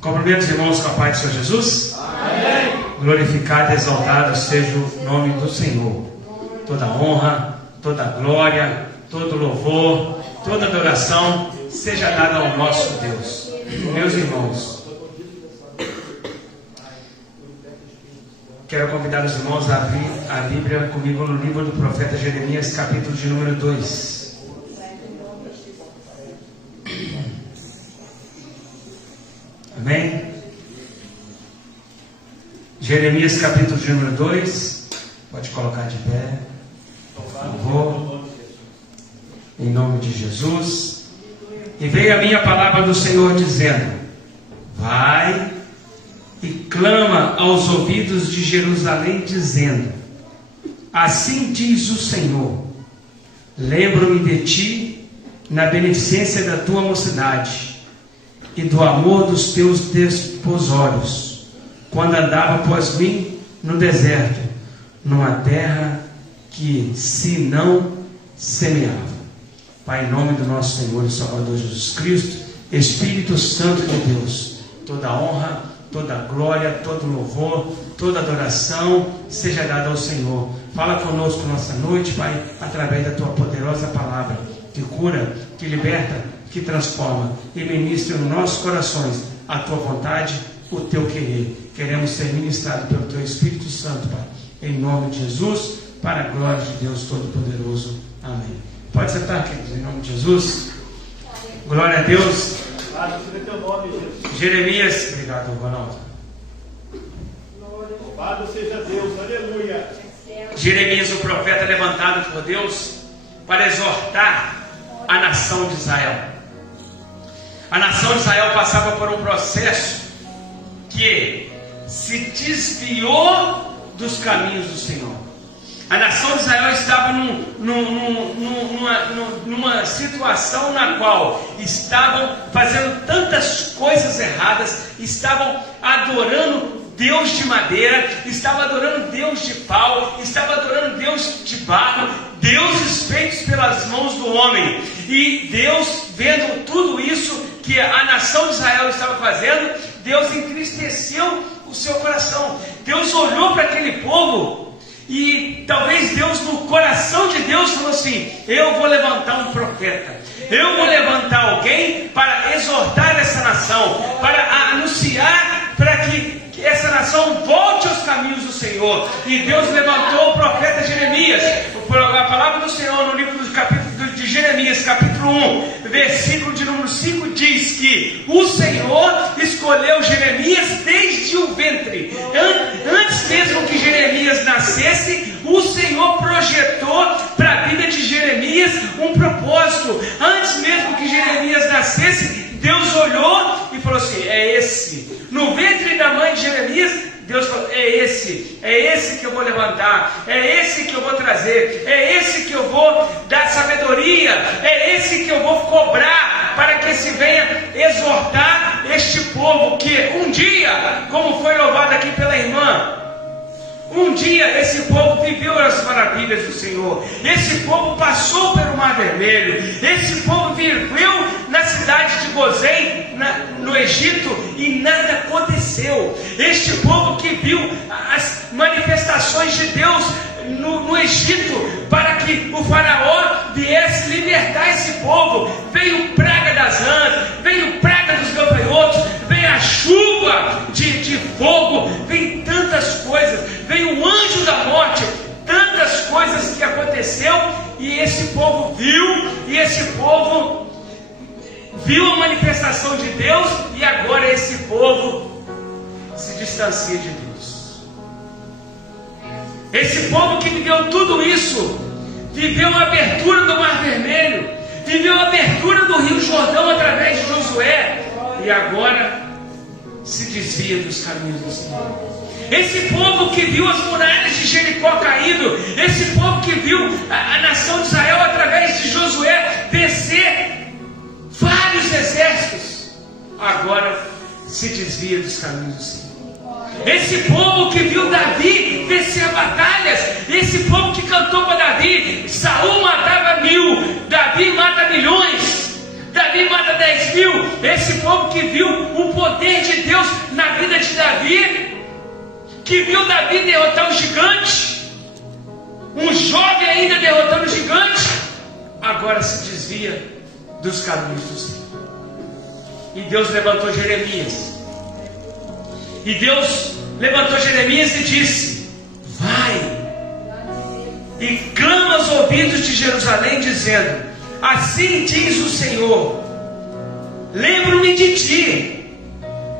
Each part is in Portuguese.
Cumprimento os irmãos com a paz do Senhor Jesus. Amém. Glorificado e exaltado seja o nome do Senhor. Toda honra, toda glória, todo louvor, toda adoração seja dada ao nosso Deus. Meus irmãos, quero convidar os irmãos a abrir a Bíblia comigo no livro do profeta Jeremias, capítulo de número 2. Amém? Jeremias capítulo de número 2. Pode colocar de pé, por favor, em nome de Jesus. E veio a minha palavra do Senhor dizendo: vai e clama aos ouvidos de Jerusalém, dizendo: assim diz o Senhor, lembro-me de ti na beneficência da tua mocidade e do amor dos teus desposórios, quando andava após mim no deserto, numa terra que se não semeava. Pai, em nome do nosso Senhor e Salvador Jesus Cristo, Espírito Santo de Deus, toda honra, toda glória, todo louvor, toda adoração seja dada ao Senhor. Fala conosco nessa noite, Pai, através da tua poderosa palavra, que cura, que liberta, que transforma e ministra nos nossos corações a tua vontade, o teu querer. Queremos ser ministrados pelo teu Espírito Santo, Pai, em nome de Jesus, para a glória de Deus Todo-Poderoso. Amém. Pode sentar, queridos, em nome de Jesus. Glória a Deus. Jeremias, obrigado, Ronaldo. Louvado seja Deus, aleluia. Jeremias, o profeta levantado por Deus para exortar a nação de Israel. A nação de Israel passava por um processo que se desviou dos caminhos do Senhor. A nação de Israel estava numa situação na qual estavam fazendo tantas coisas erradas, estavam adorando Deus de madeira, estavam adorando Deus de pau, estavam adorando Deus de barro, deuses feitos pelas mãos do homem. E Deus, vendo tudo isso que a nação de Israel estava fazendo, Deus entristeceu o seu coração. Deus olhou para aquele povo e talvez Deus, no coração de Deus, falou assim: eu vou levantar um profeta, eu vou levantar alguém para exortar essa nação, para anunciar, para que essa nação volte aos caminhos do Senhor. E Deus levantou o profeta Jeremias. A palavra do Senhor no livro do capítulo de Jeremias, capítulo 1, versículo de número 5, diz que o Senhor escolheu Jeremias desde o ventre. Antes mesmo que Jeremias nascesse, o Senhor projetou para a vida de Jeremias um propósito. Antes mesmo que Jeremias nascesse, Deus olhou e falou assim: é esse. No ventre da mãe de Jeremias, Deus falou: é esse que eu vou levantar, é esse que eu vou trazer, é esse que eu vou dar sabedoria, é esse que eu vou cobrar, para que se venha exortar este povo que um dia, como foi louvado aqui pela irmã, um dia esse povo viveu as maravilhas do Senhor. Esse povo passou pelo Mar Vermelho. Esse povo viveu na cidade de Gozém, no Egito, e nada aconteceu. Este povo que viu as manifestações de Deus no Egito, para que o faraó viesse libertar esse povo. Veio praga das rãs, veio praga dos gafanhotos, veio a chuva de fogo, veio tantas coisas, veio o anjo da morte, tantas coisas que aconteceu. E esse povo viu, e esse povo viu a manifestação de Deus, e agora esse povo se distancia de Deus. Esse povo que viveu tudo isso, viveu a abertura do Mar Vermelho, viveu a abertura do Rio Jordão através de Josué, e agora se desvia dos caminhos do Senhor. Esse povo que viu as muralhas de Jericó caído, esse povo que viu a nação de Israel através de Josué vencer vários exércitos, agora se desvia dos caminhos do Senhor. Esse povo que viu Davi vencer batalhas, esse povo que cantou para Davi: Saul matava 1000, Davi mata milhões. Davi mata 10 mil. Esse povo que viu o poder de Deus na vida de Davi, que viu Davi derrotar o gigante, um jovem ainda derrotando o gigante, agora se desvia dos caminhos do Senhor. E Deus levantou Jeremias. E Deus levantou Jeremias e disse: vai e clama aos ouvidos de Jerusalém, dizendo: assim diz o Senhor, lembro-me de ti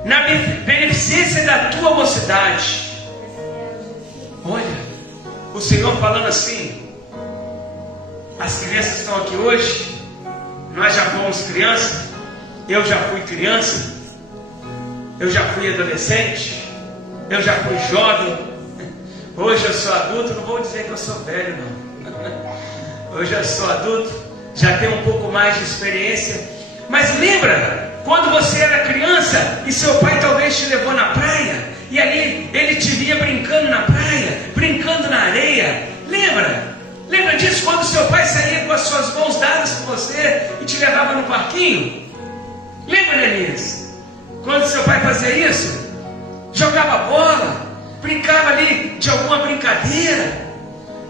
na beneficência da tua mocidade. Olha, o Senhor falando assim. As crianças estão aqui hoje, nós já fomos crianças, eu já fui criança, eu já fui adolescente, eu já fui jovem, hoje eu sou adulto. Não vou dizer que eu sou velho, não. Hoje eu sou adulto, já tenho um pouco mais de experiência. Mas lembra quando você era criança e seu pai talvez te levou na praia, e ali ele te via brincando na praia, brincando na areia? Lembra disso, quando seu pai saía com as suas mãos dadas com você e te levava no parquinho? Lembra, Neemias? Quando seu pai fazia isso? Jogava bola, brincava ali de alguma brincadeira,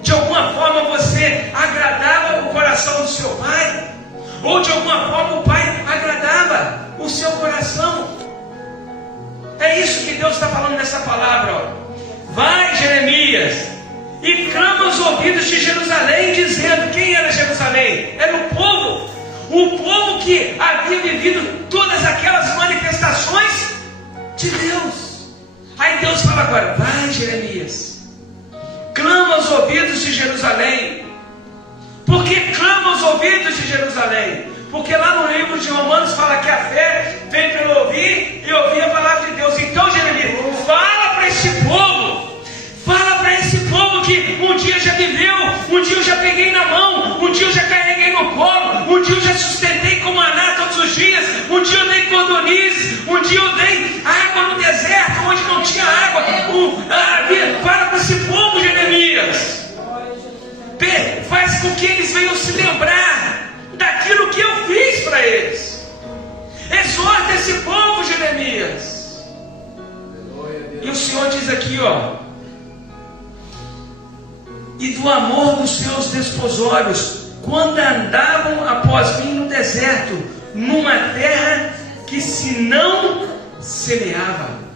de alguma forma você agradava o coração do seu pai, ou de alguma forma o pai agradava o seu coração. É isso que Deus está falando nessa palavra, ó. Vai, Jeremias, e clama aos ouvidos de Jerusalém, dizendo: quem era Jerusalém? Era o povo que havia vivido todas aquelas manifestações de Deus. Aí Deus fala agora: vai, Jeremias, clama aos ouvidos de Jerusalém. Por que clama aos ouvidos de Jerusalém? Porque lá no livro de Romanos fala que a fé vem pelo ouvir e ouvir a palavra de Deus. Então, Jeremias, fala para esse povo. Fala para esse povo que um dia já viveu, um dia eu já peguei na mão, um dia eu já carreguei no colo, um dia eu já sustentei com maná todos os dias, um dia eu dei cordonizes, um dia eu dei água no deserto, onde não tinha água. Fala para esse povo, Jeremias. Faz com que eles venham se lembrar daquilo que eu fiz para eles. Exorta esse povo, Jeremias. E o Senhor diz aqui, ó: e do amor dos seus desposórios, quando andavam após mim no deserto, numa terra que se não semeava.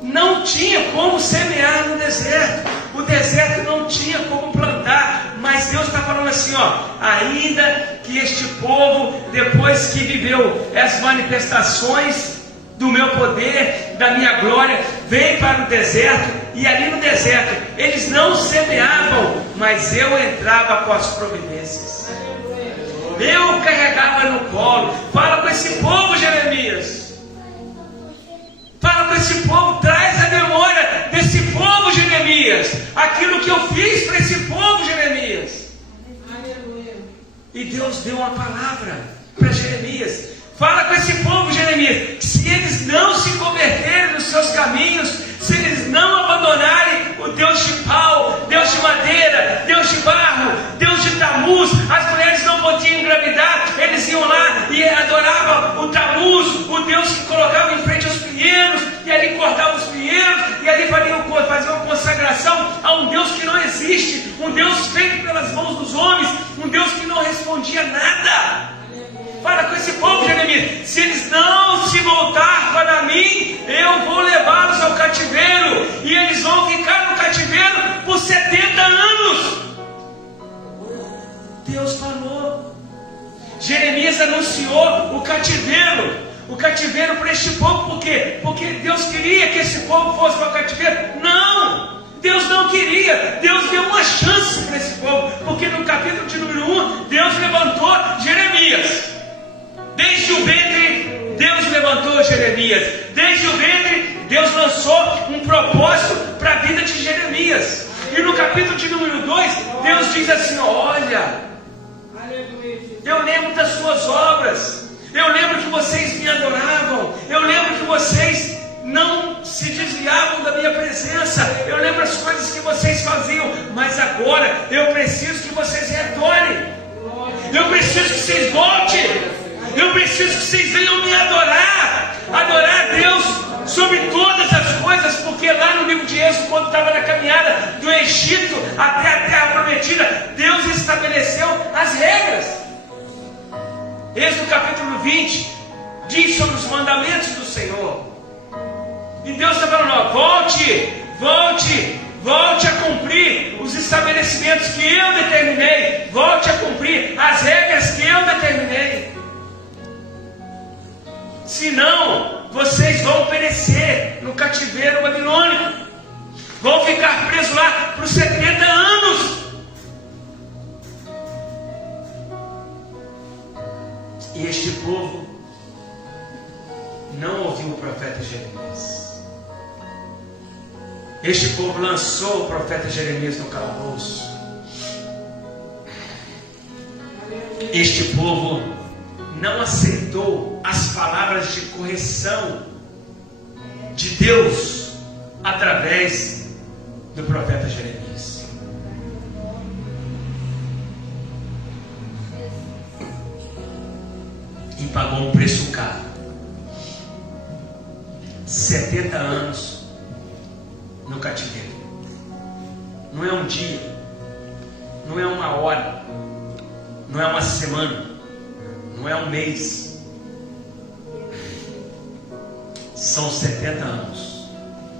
Não tinha como semear no deserto. O deserto não tinha como plantar. Mas Deus está falando assim, ó: ainda que este povo, depois que viveu as manifestações do meu poder, da minha glória, vem para o deserto, e ali no deserto eles não semeavam, mas eu entrava com as providências, eu carregava no colo. Fala com esse povo, Jeremias. Fala com esse povo, traz a memória desse povo, Jeremias, aquilo que eu fiz para esse povo, Jeremias. E Deus deu uma palavra para Jeremias. Fala com esse povo, Jeremias, que se eles não se converterem nos seus caminhos, se eles não abandonarem o Deus de pau, Deus de madeira, Deus de barro, Deus de Tamuz, as mulheres não podiam engravidar, eles iam lá e adoravam o Tamuz, o Deus que colocava em frente aos pinheiros, e ali cortava os pinheiros, e ali faziam uma consagração a um Deus que não existe, um Deus feito pelas mãos dos homens, um Deus que não respondia nada. Fala com esse povo, Jeremias, se eles não se voltar para mim, eu vou levá-los ao cativeiro, e eles vão ficar no cativeiro por 70 anos. Deus falou. Jeremias anunciou o cativeiro para este povo. Por quê? Porque Deus queria que esse povo fosse para o cativeiro? Não, Deus não queria. Deus deu uma chance para esse povo, porque no capítulo de número 1, Deus levantou Jeremias. Desde o ventre, Deus levantou Jeremias. Desde o ventre, Deus lançou um propósito para a vida de Jeremias. E no capítulo de número 2, Deus diz assim: olha, eu lembro das suas obras, eu lembro que vocês me adoravam, eu lembro que vocês não se desviavam da minha presença, eu lembro as coisas que vocês faziam, mas agora eu preciso que vocês retornem, eu preciso que vocês voltem, eu preciso preciso que vocês venham me adorar a Deus sobre todas as coisas, porque lá no livro de Êxodo, quando estava na caminhada do Egito até a terra prometida, Deus estabeleceu as regras. Êxodo capítulo 20 diz sobre os mandamentos do Senhor. E Deus está falando, ó, volte a cumprir os estabelecimentos que eu determinei, volte a cumprir as regras que eu determinei. Senão, vocês vão perecer no cativeiro babilônico, vão ficar presos lá por 70 anos. E este povo não ouviu o profeta Jeremias. Este povo lançou o profeta Jeremias no calabouço. Este povo não aceitou as palavras de correção de Deus através do profeta Jeremias. E pagou um preço caro. 70 anos no cativeiro. Não é um dia, não é uma hora, não é uma semana, não é um mês. São 70 anos.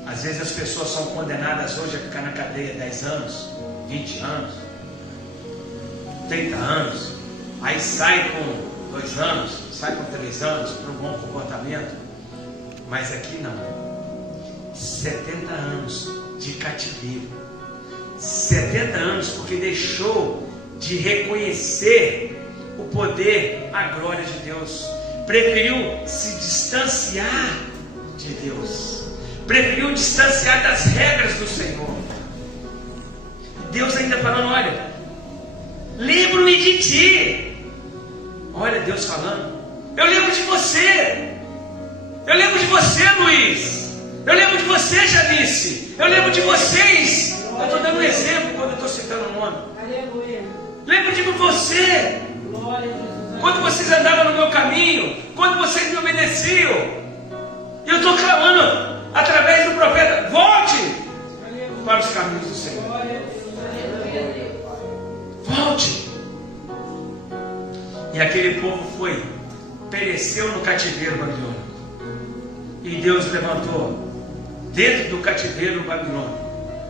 Às vezes as pessoas são condenadas hoje a ficar na cadeia 10 anos, 20 anos, 30 anos, aí sai com 2 anos, sai com 3 anos por um bom comportamento. Mas aqui não. 70 anos de cativeiro. 70 anos porque deixou de reconhecer o poder, a glória de Deus. Preferiu se distanciar de Deus. Preferiu distanciar das regras do Senhor. Deus ainda falando, olha, lembro-me de ti. Olha Deus falando, eu lembro de você. Eu lembro de você, Luiz. Eu lembro de você, Janice. Eu lembro de vocês. Eu estou dando um exemplo quando eu estou citando o nome. Lembro de você. Quando vocês andavam no meu caminho, quando vocês me obedeciam. E eu estou clamando através do profeta, volte para os caminhos do Senhor. Volte. E aquele povo pereceu no cativeiro babilônico. E Deus levantou dentro do cativeiro babilônico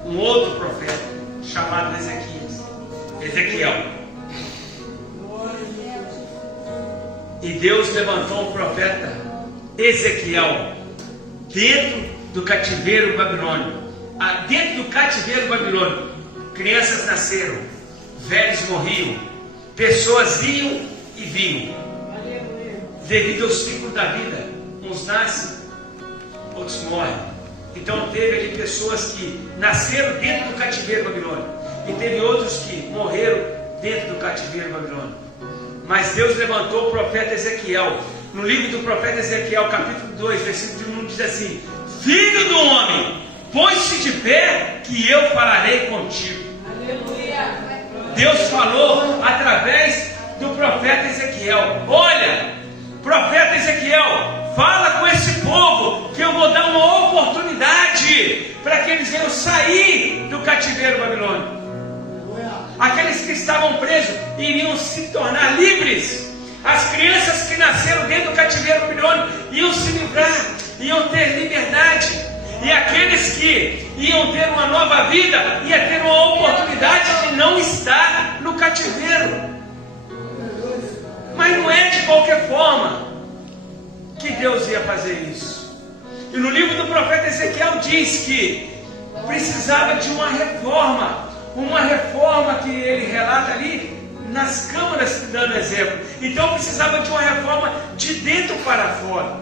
um outro profeta chamado Ezequiel. E Deus levantou um profeta Ezequiel dentro do cativeiro babilônico. Dentro do cativeiro babilônico, crianças nasceram, velhos morriam, pessoas iam e vinham, devido ao ciclo da vida. Uns nascem, outros morrem. Então teve ali pessoas que nasceram dentro do cativeiro babilônico, e teve outros que morreram dentro do cativeiro babilônico. Mas Deus levantou o profeta Ezequiel. No livro do profeta Ezequiel, capítulo 2, versículo 1, diz assim: Filho do homem, põe-se de pé, que eu falarei contigo. Aleluia. Deus falou através do profeta Ezequiel. Olha, profeta Ezequiel, fala com esse povo, que eu vou dar uma oportunidade para que eles venham sair do cativeiro babilônico. Aqueles que estavam presos iriam se tornar livres. As crianças que nasceram dentro do cativeiro babilônico iam se livrar, iam ter liberdade. E aqueles que iam ter uma nova vida, iam ter uma oportunidade de não estar no cativeiro. Mas não é de qualquer forma que Deus ia fazer isso. E no livro do profeta Ezequiel diz que precisava de uma reforma que ele relata ali nas câmaras, dando exemplo. Então precisava de uma reforma de dentro para fora.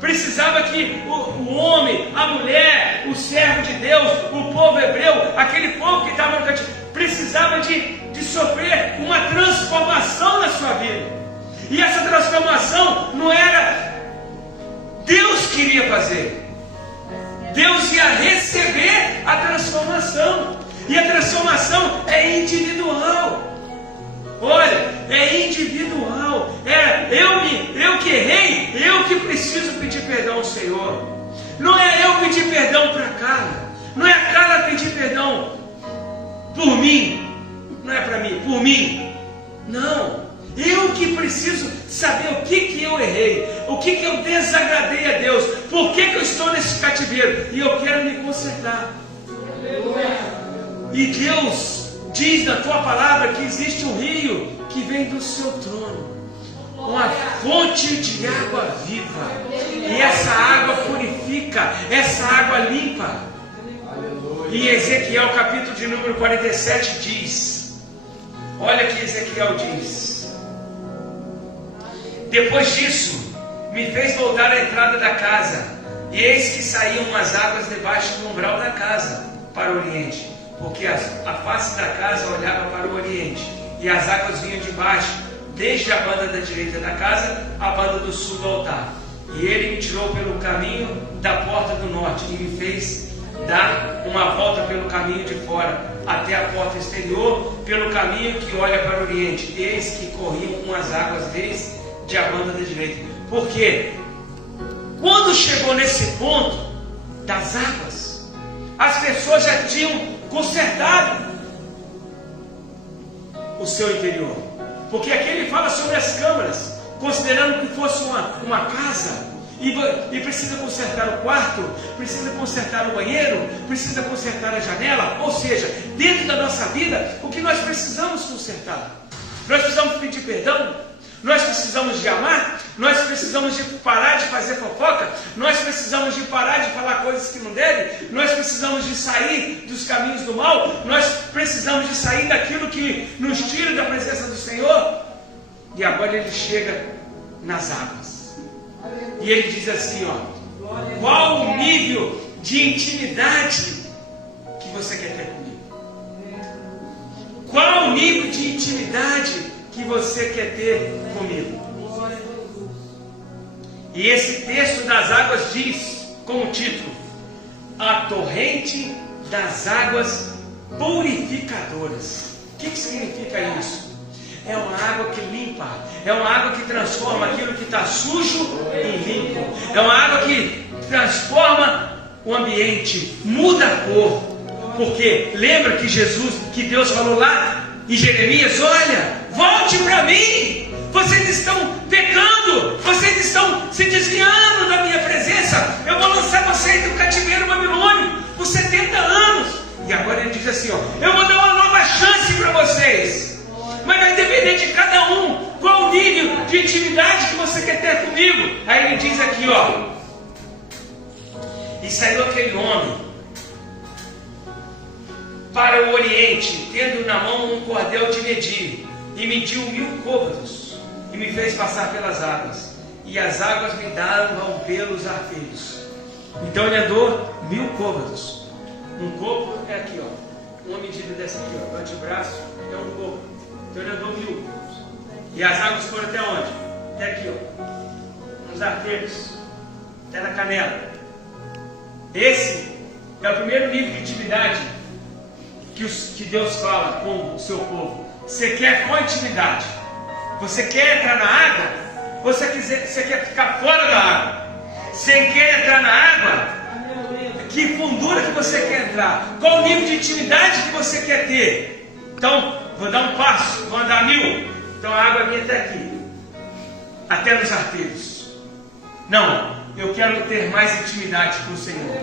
Precisava que o homem, a mulher, o servo de Deus, o povo hebreu, aquele povo que estava no cativeiro, precisava de sofrer uma transformação na sua vida. E essa transformação não era Deus que iria fazer. Deus ia receber a transformação. E a transformação é individual. Olha, é individual. É eu que errei, eu que preciso pedir perdão ao Senhor. Não é eu pedir perdão para a Carla, não é a Carla pedir perdão por mim, não é para mim, por mim. Não, eu que preciso saber o que eu errei, o que eu desagradei a Deus, por que eu estou nesse cativeiro e eu quero me consertar. E Deus diz na tua palavra que existe um rio que vem do seu trono, uma fonte de água viva, e essa água purifica, essa água limpa. E Ezequiel capítulo de número 47 diz, olha que Ezequiel diz: depois disso me fez voltar à entrada da casa, e eis que saíam umas águas debaixo do umbral da casa para o oriente, porque a face da casa olhava para o oriente, e as águas vinham de baixo, desde a banda da direita da casa à banda do sul do altar. E ele me tirou pelo caminho da porta do norte e me fez dar uma volta pelo caminho de fora até a porta exterior, pelo caminho que olha para o oriente. Eis que corriam umas águas desde a banda da direita. Porque quando chegou nesse ponto das águas, as pessoas já tinham consertado o seu interior. Porque aqui ele fala sobre as câmaras, considerando que fosse uma casa, e precisa consertar o quarto, precisa consertar o banheiro, precisa consertar a janela. Ou seja, dentro da nossa vida, o que nós precisamos consertar? Nós precisamos pedir perdão, nós precisamos de amar, nós precisamos de parar de fazer fofoca, nós precisamos de parar de falar coisas que não devem, nós precisamos de sair dos caminhos do mal, nós precisamos de sair daquilo que nos tira da presença do Senhor. E agora ele chega nas águas. E ele diz assim, ó: qual o nível de intimidade que você quer ter comigo? Qual o nível de intimidade que você quer ter comigo? E esse texto das águas diz, como título, a torrente das águas purificadoras. O que significa isso? É uma água que limpa, é uma água que transforma aquilo que está sujo em limpo, é uma água que transforma o ambiente, muda a cor. Porque lembra que Deus falou lá em Jeremias: olha, volte para mim, vocês estão pecando, vocês estão se desviando da minha presença, eu vou lançar vocês do cativeiro babilônico por 70 anos. E agora ele diz assim, ó: eu vou dar uma nova chance para vocês. Mas vai depender de cada um, qual o nível de intimidade que você quer ter comigo. Aí ele diz aqui, ó: e saiu aquele homem para o oriente, tendo na mão um cordel de medir, e mediu 1000 côvados, e me fez passar pelas águas, e as águas me davam pelos arpeiros. Então ele andou 1000 côvados. Um côvado é aqui, ó, uma medida dessa aqui, ó, do antebraço é um côvado. Então ele andou 1000. E as águas foram até onde? Até aqui, ó, nos arteiros, até na canela. Esse é o primeiro nível de intimidade que Deus fala com o seu povo. Você quer qual intimidade? Você quer entrar na água? Ou você quer ficar fora da água? Você quer entrar na água? Que fundura que você quer entrar? Qual o nível de intimidade que você quer ter? Então, vou dar um passo, vou andar 1000. Então a água vinha até aqui, até nos arteiros. Não, eu quero ter mais intimidade com o Senhor.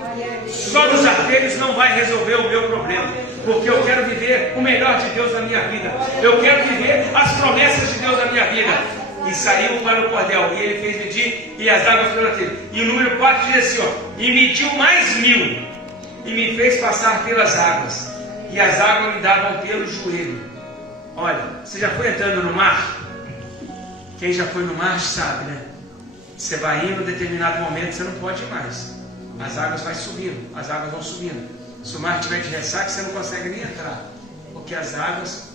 Só nos arteiros não vai resolver o meu problema, porque eu quero viver o melhor de Deus na minha vida. Eu quero viver as promessas de Deus na minha vida. E saiu para o cordel, e ele fez medir, e as águas foram aqui. E o número 4 diz assim, ó: e mediu mais 1000, e me fez passar pelas águas, e as águas me davam pelo joelho. Olha, você já foi entrando no mar? Quem já foi no mar sabe, né? Você vai indo, em determinado momento você não pode ir mais. As águas vão subindo, as águas vão subindo. Se o mar estiver de ressaca, você não consegue nem entrar, porque as águas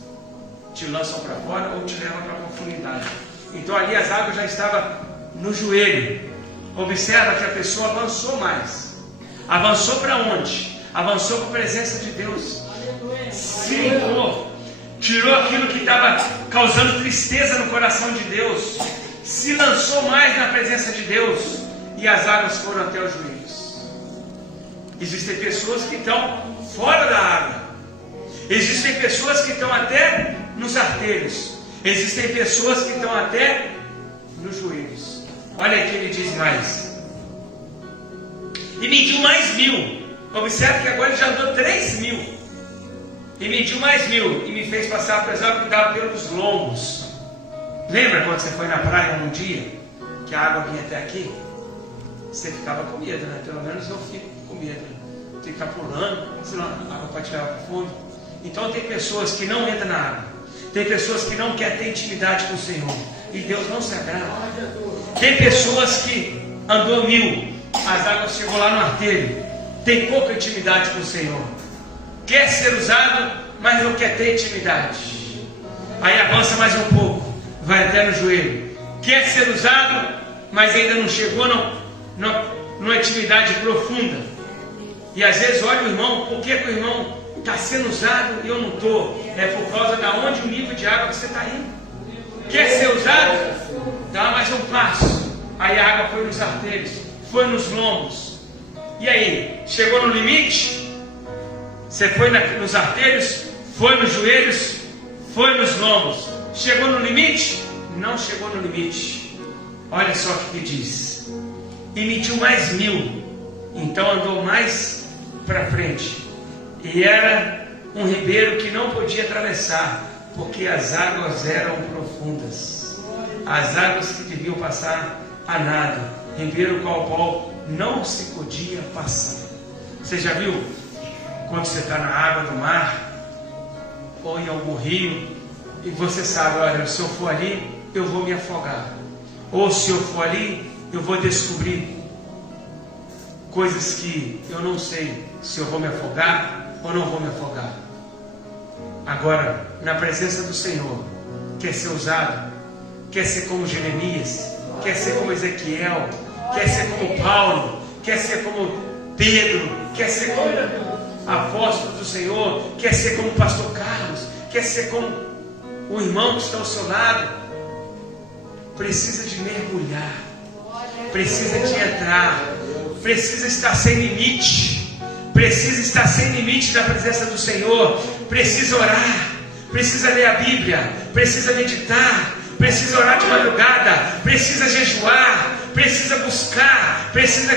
te lançam para fora ou te levam para a profundidade. Então ali as águas já estavam no joelho. Observa que a pessoa avançou mais. Avançou para onde? Avançou para a presença de Deus. Se limpou, tirou aquilo que estava causando tristeza no coração de Deus, se lançou mais na presença de Deus e as águas foram até os joelhos. Existem pessoas que estão fora da água, existem pessoas que estão até nos artelhos, existem pessoas que estão até nos joelhos. Olha aqui, ele diz mais: e mediu mais 1000. Observe que agora ele já andou 3000. E mediu mais 1000 e me fez passar apesar que dava pelos lombos. Lembra quando você foi na praia num dia que a água vinha até aqui? Você ficava com medo, né? Pelo menos eu fico com medo. Ficar pulando, senão a água pode tirar para o fundo. Então tem pessoas que não entram na água. Tem pessoas que não querem ter intimidade com o Senhor. E Deus não se agrada. Tem pessoas que andou 1000, as águas chegou lá no artelho. Tem pouca intimidade com o Senhor. Quer ser usado, mas não quer ter intimidade. Aí avança mais um pouco, vai até no joelho. Quer ser usado, mas ainda não chegou numa intimidade profunda. E às vezes olha o irmão, por que o irmão está sendo usado e eu não estou? É por causa de onde o nível de água que você está indo. Quer ser usado? Dá mais um passo. Aí a água foi nos artelhos, foi nos lombos. E aí, chegou no limite? Você foi nos artelhos, foi nos joelhos, foi nos lombos. Chegou no limite? Não chegou no limite. Olha só o que diz: e mediu mais 1000. Então andou mais para frente. E era um ribeiro que não podia atravessar, porque as águas eram profundas. As águas que deviam passar a nado. Ribeiro qual não se podia passar. Você já viu? Quando você está na água do mar, ou em algum rio, e você sabe, olha, se eu for ali, eu vou me afogar. Ou se eu for ali, eu vou descobrir coisas que eu não sei se eu vou me afogar ou não vou me afogar. Agora, na presença do Senhor, quer ser usado, quer ser como Jeremias, quer ser como Ezequiel, quer ser como Paulo, quer ser como Pedro, quer ser como apóstolo do Senhor, quer ser como o pastor Carlos, quer ser como o irmão que está ao seu lado, precisa de mergulhar, precisa de entrar, precisa estar sem limite, precisa estar sem limite na presença do Senhor, precisa orar, precisa ler a Bíblia, precisa meditar, precisa orar de madrugada, precisa jejuar, precisa buscar, precisa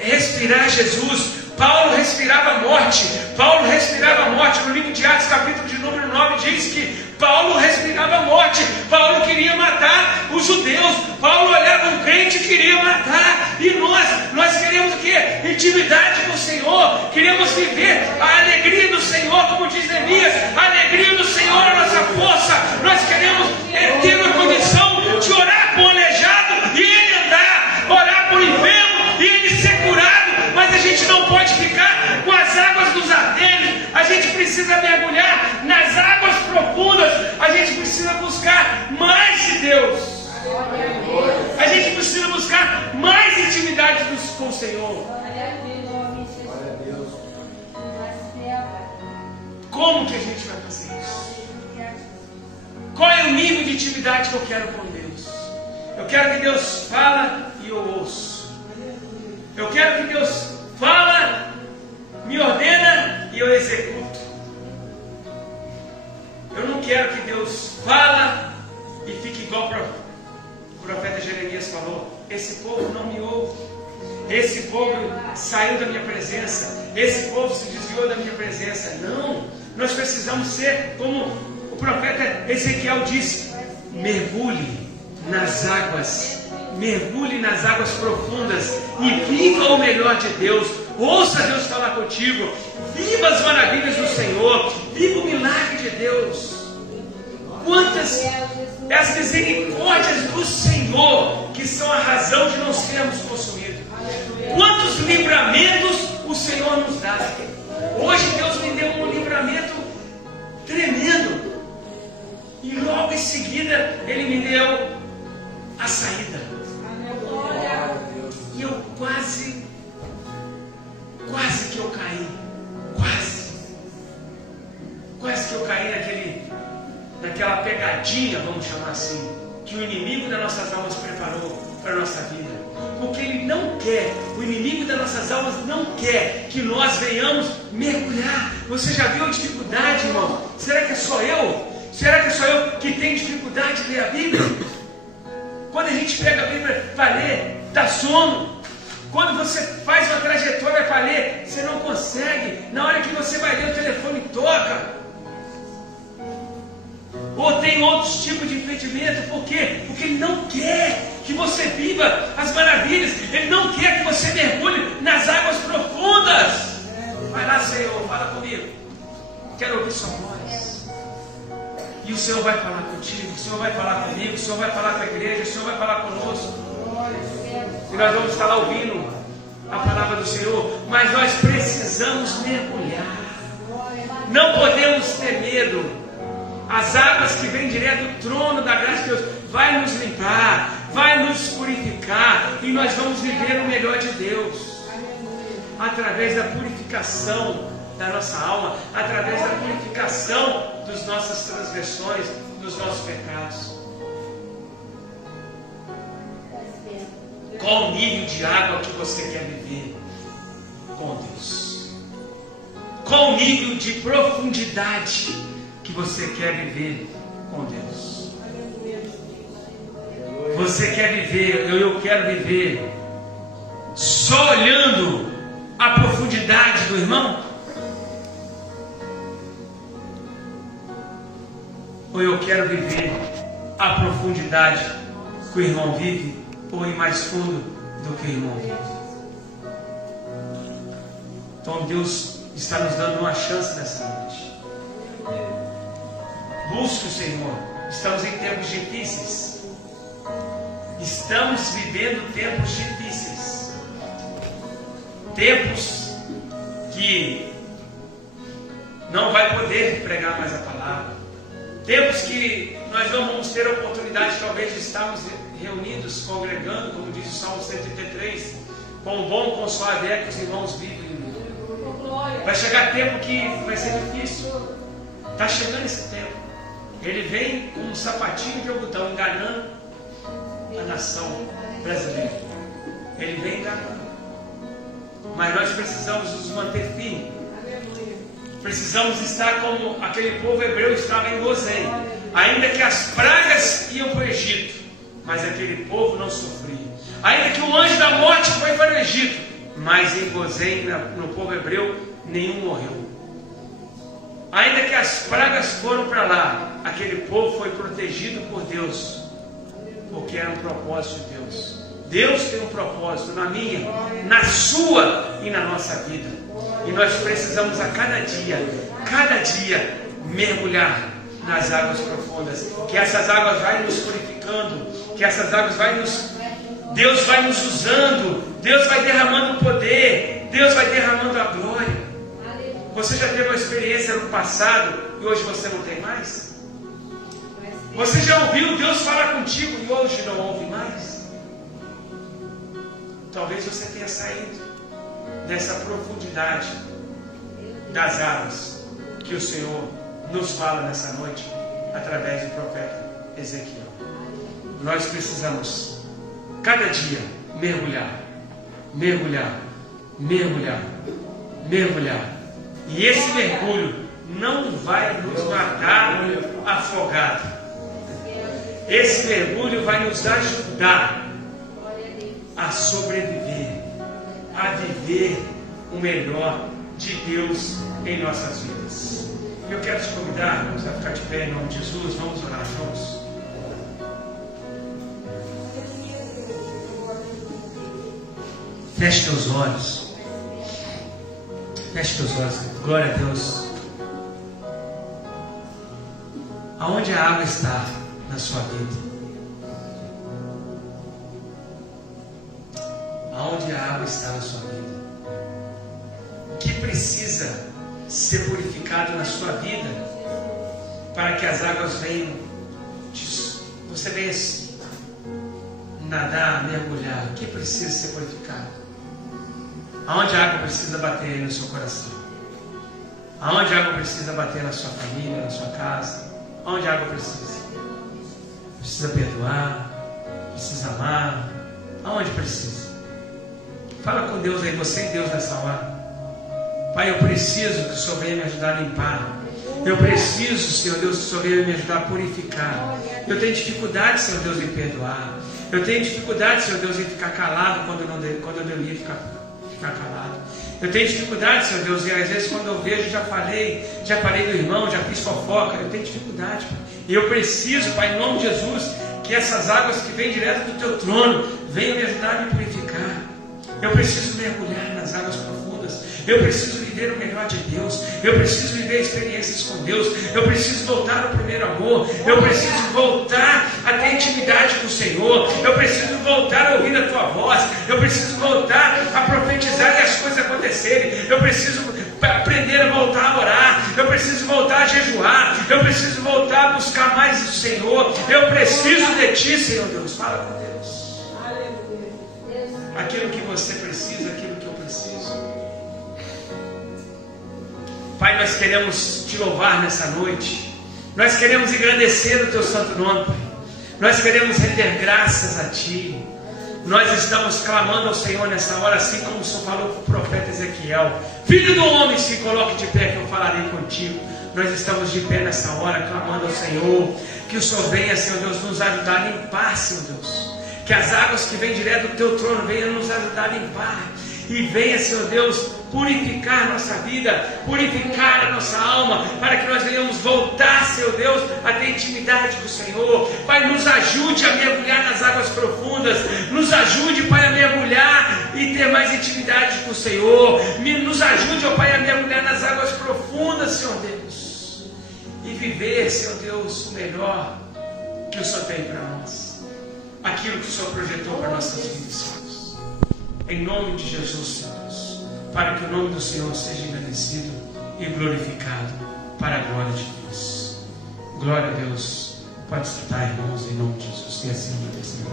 respirar Jesus. Paulo respirava a morte. Paulo respirava a morte. No livro de Atos, capítulo de número 9, diz que Paulo respirava a morte. Paulo queria matar os judeus. Paulo olhava um crente e queria matar. E nós queremos o quê? Intimidade com o Senhor. Queremos viver a alegria do Senhor, como diz Neemias. A alegria do Senhor é a nossa força. Nós queremos ter uma condição de orar com o aleijado e ele andar, orar por enfermo e ele ser curado. Mas a gente não pode ficar com as águas dos artelhos. A gente precisa mergulhar nas águas profundas. A gente precisa buscar mais de Deus. A gente precisa buscar mais intimidade com o Senhor. Como que a gente vai fazer isso? Qual é o nível de intimidade que eu quero com Deus? Eu quero que Deus fala e eu ouço. Eu quero que Deus fala, me ordena e eu executo. Eu não quero que Deus fala e fique igual o profeta Jeremias falou: esse povo não me ouve, esse povo saiu da minha presença, esse povo se desviou da minha presença. Não, nós precisamos ser como o profeta Ezequiel disse: mergulhe nas águas, mergulhe nas águas profundas e viva o melhor de Deus. Ouça Deus falar contigo, viva as maravilhas do Senhor, viva o milagre de Deus. Quantas as misericórdias do Senhor que são a razão de não sermos consumidos. Quantos livramentos o Senhor nos dá. Hoje Deus me deu um livramento tremendo e logo em seguida Ele me deu a saída. E eu quase que eu caí. Quase que eu caí naquela pegada pegadinha, vamos chamar assim, que o inimigo das nossas almas preparou para a nossa vida. Porque ele não quer, o inimigo das nossas almas não quer que nós venhamos mergulhar. Você já viu a dificuldade, irmão? Será que é só eu? Será que é só eu que tenho dificuldade de ler a Bíblia? Quando a gente pega a Bíblia para ler, dá sono. Quando você faz uma trajetória para ler, você não consegue. Na hora que você vai ler, o telefone toca. Ou tem outros tipos de impedimento. Por quê? Porque ele não quer que você viva as maravilhas. Ele não quer que você mergulhe nas águas profundas. Vai lá, Senhor, fala comigo. Quero ouvir sua voz. E o Senhor vai falar contigo, o Senhor vai falar comigo, o Senhor vai falar com a igreja, o Senhor vai falar conosco. E nós vamos estar lá ouvindo a palavra do Senhor. Mas nós precisamos mergulhar. Não podemos ter medo. As águas que vêm direto do trono da graça de Deus vai nos limpar, vai nos purificar, e nós vamos viver o melhor de Deus através da purificação da nossa alma, através da purificação das nossas transgressões, dos nossos pecados. Qual o nível de água que você quer viver com Deus? Qual o nível de profundidade que você quer viver com Deus? Você quer viver, eu quero viver só olhando a profundidade do irmão? Ou eu quero viver a profundidade que o irmão vive, ou ir mais fundo do que o irmão vive? Então Deus está nos dando uma chance nessa noite. Busque o Senhor. Estamos em tempos difíceis. Estamos vivendo tempos difíceis. Tempos que não vai poder pregar mais a palavra. Tempos que nós não vamos ter a oportunidade, talvez, de estarmos reunidos, congregando, como diz o Salmo 133, com o bom consolador que os irmãos vivem. Vai chegar tempo que vai ser difícil. Está chegando esse tempo. Ele vem com um sapatinho de algodão, enganando a nação brasileira. Ele vem enganando. Mas nós precisamos nos manter firmes. Precisamos estar como aquele povo hebreu estava em Gozém. Ainda que as pragas iam para o Egito, mas aquele povo não sofria. Ainda que o anjo da morte foi para o Egito, mas em Gozém, no povo hebreu, nenhum morreu. Ainda que as pragas foram para lá, aquele povo foi protegido por Deus, porque era um propósito de Deus. Deus tem um propósito na minha, na sua e na nossa vida. E nós precisamos a cada dia, mergulhar nas águas profundas. Que essas águas vai nos purificando, que essas águas Deus vai nos usando, Deus vai derramando poder, Deus vai derramando a glória. Você já teve uma experiência no passado e hoje você não tem mais? Você já ouviu Deus falar contigo e hoje não ouve mais? Talvez você tenha saído dessa profundidade das águas que o Senhor nos fala nessa noite através do profeta Ezequiel. Nós precisamos cada dia mergulhar. E esse mergulho não vai nos matar afogado. Esse mergulho vai nos ajudar a sobreviver, a viver o melhor de Deus em nossas vidas. Eu quero te convidar, vamos ficar de pé em nome de Jesus, vamos orar juntos. Feche teus olhos. Feche teus olhos. Glória a Deus. Aonde a água está na sua vida? Aonde a água está na sua vida? O que precisa ser purificado na sua vida para que as águas venham, você venha nadar, mergulhar? O que precisa ser purificado? Aonde a água precisa bater aí no seu coração? Aonde a água precisa bater na sua família, na sua casa? Onde a água precisa? Precisa perdoar, precisa amar. Aonde precisa? Fala com Deus aí, você e Deus nessa hora. Pai, eu preciso que o Senhor venha me ajudar a limpar. Eu preciso, Senhor Deus, que o Senhor venha me ajudar a purificar. Eu tenho dificuldade, Senhor Deus, em perdoar. Eu tenho dificuldade, Senhor Deus, em ficar calado quando eu deveria ficar calado. Eu tenho dificuldade, Senhor Deus, e às vezes quando eu vejo, já falei do irmão, já fiz fofoca. Eu tenho dificuldade, Pai. E eu preciso, Pai, em nome de Jesus, que essas águas que vêm direto do Teu trono venham me ajudar a me purificar. Eu preciso mergulhar nas águas profundas. Eu preciso viver o melhor de Deus. Eu preciso viver experiências com Deus. Eu preciso voltar ao primeiro amor. Eu preciso voltar a ter intimidade com o Senhor. Eu preciso voltar a ouvir a Tua voz. Eu preciso voltar a profetizar e as coisas acontecerem. Eu preciso aprender a voltar a orar. Eu preciso voltar a jejuar. Eu preciso voltar a buscar mais do Senhor. Eu preciso de Ti, Senhor Deus. Fala com Deus. Aquilo que você precisa, aquilo que eu preciso. Pai, nós queremos Te louvar nessa noite. Nós queremos engrandecer o Teu santo nome, Pai. Nós queremos render graças a Ti. Nós estamos clamando ao Senhor nessa hora, assim como o Senhor falou para o profeta Ezequiel: Filho do homem, se coloque de pé que eu falarei contigo. Nós estamos de pé nessa hora, clamando ao Senhor, que o Senhor venha, Senhor Deus, nos ajudar a limpar, Senhor Deus. Que as águas que vêm direto do Teu trono venham nos ajudar a limpar. E venha, Senhor Deus, purificar a nossa vida, purificar a nossa alma, para que nós venhamos voltar, Senhor Deus, a ter intimidade com o Senhor. Pai, nos ajude a mergulhar nas águas profundas. Nos ajude, Pai, a mergulhar e ter mais intimidade com o Senhor. Nos ajude, ó Pai, a mergulhar nas águas profundas, Senhor Deus. E viver, Senhor Deus, o melhor que o Senhor tem para nós. Aquilo que o Senhor projetou para nossas vidas, Senhor Deus. Em nome de Jesus, Senhor Deus, para que o nome do Senhor seja engrandecido e glorificado para a glória de Deus. Glória a Deus. Pode escutar, irmãos, em nome de Jesus. E assim, Senhor.